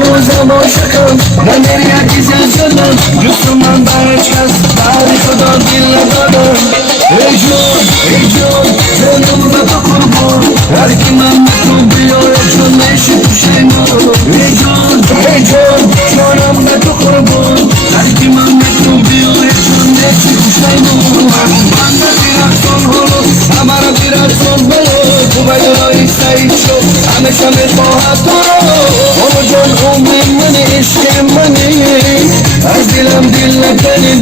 روزم عاشقم من عزیزم شدم جز من برای کس بری خدا دل ندارم ای جان جانم به تو قربان هر کی من به تو بیاره چون میشه پشیمان ای جان جانم به تو قربان هر کی من به تو بیاره چون میشه پشیمان من برقصان هلو همه را برقصان بلو تو بدونای سعید شو همیشه میخواهد تو رو جان عمر من عشق منی از دلم دل نکنی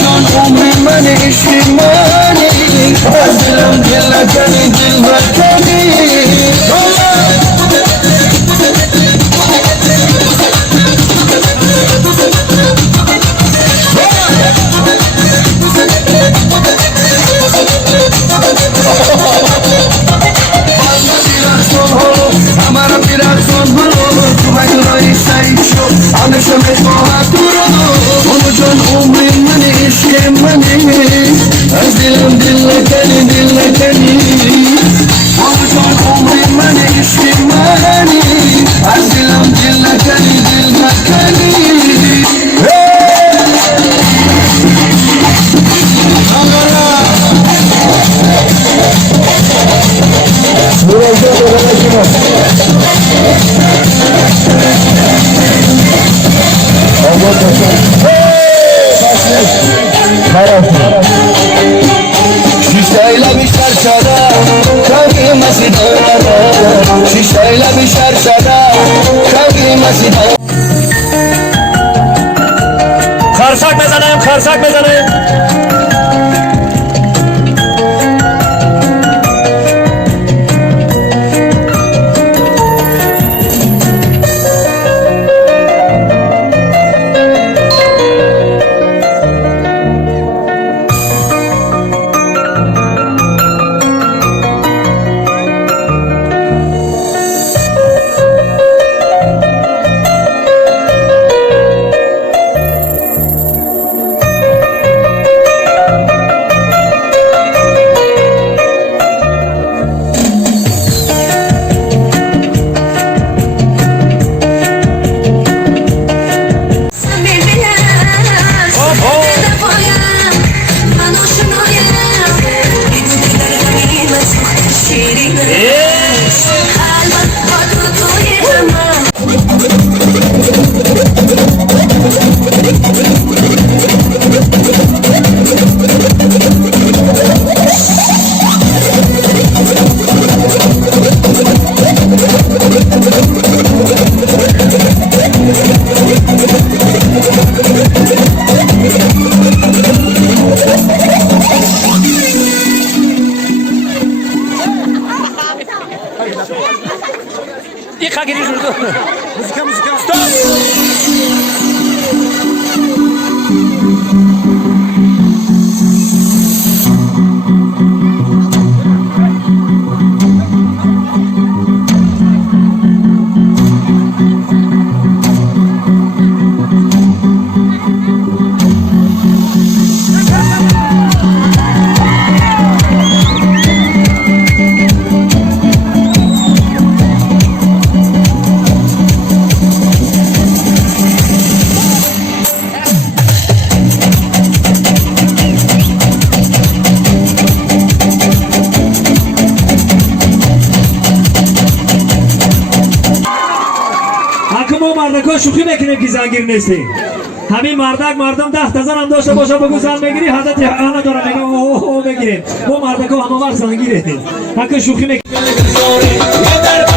جان عمر من عشق منی از دلم دل نکنی همیشه میخواهد تو رو جان عمر من عشق منی از دلم دل نکنی جان عمر من عشق منی از دلم دل نکنی شیشتایلا بیشتر شده کمی مسیدارم شیشتایلا بیشتر شده کمی مسیدارم خرسک بزنیم شوخی نکنیم که زنگیر نیستی همین مردم 10,000 هم داشته باشه بگو زن بگیری حضرت آنها داره میگه اوه بگیریم ما مردک ها همه وقت زنگیره حق شوخی نکنیم یه در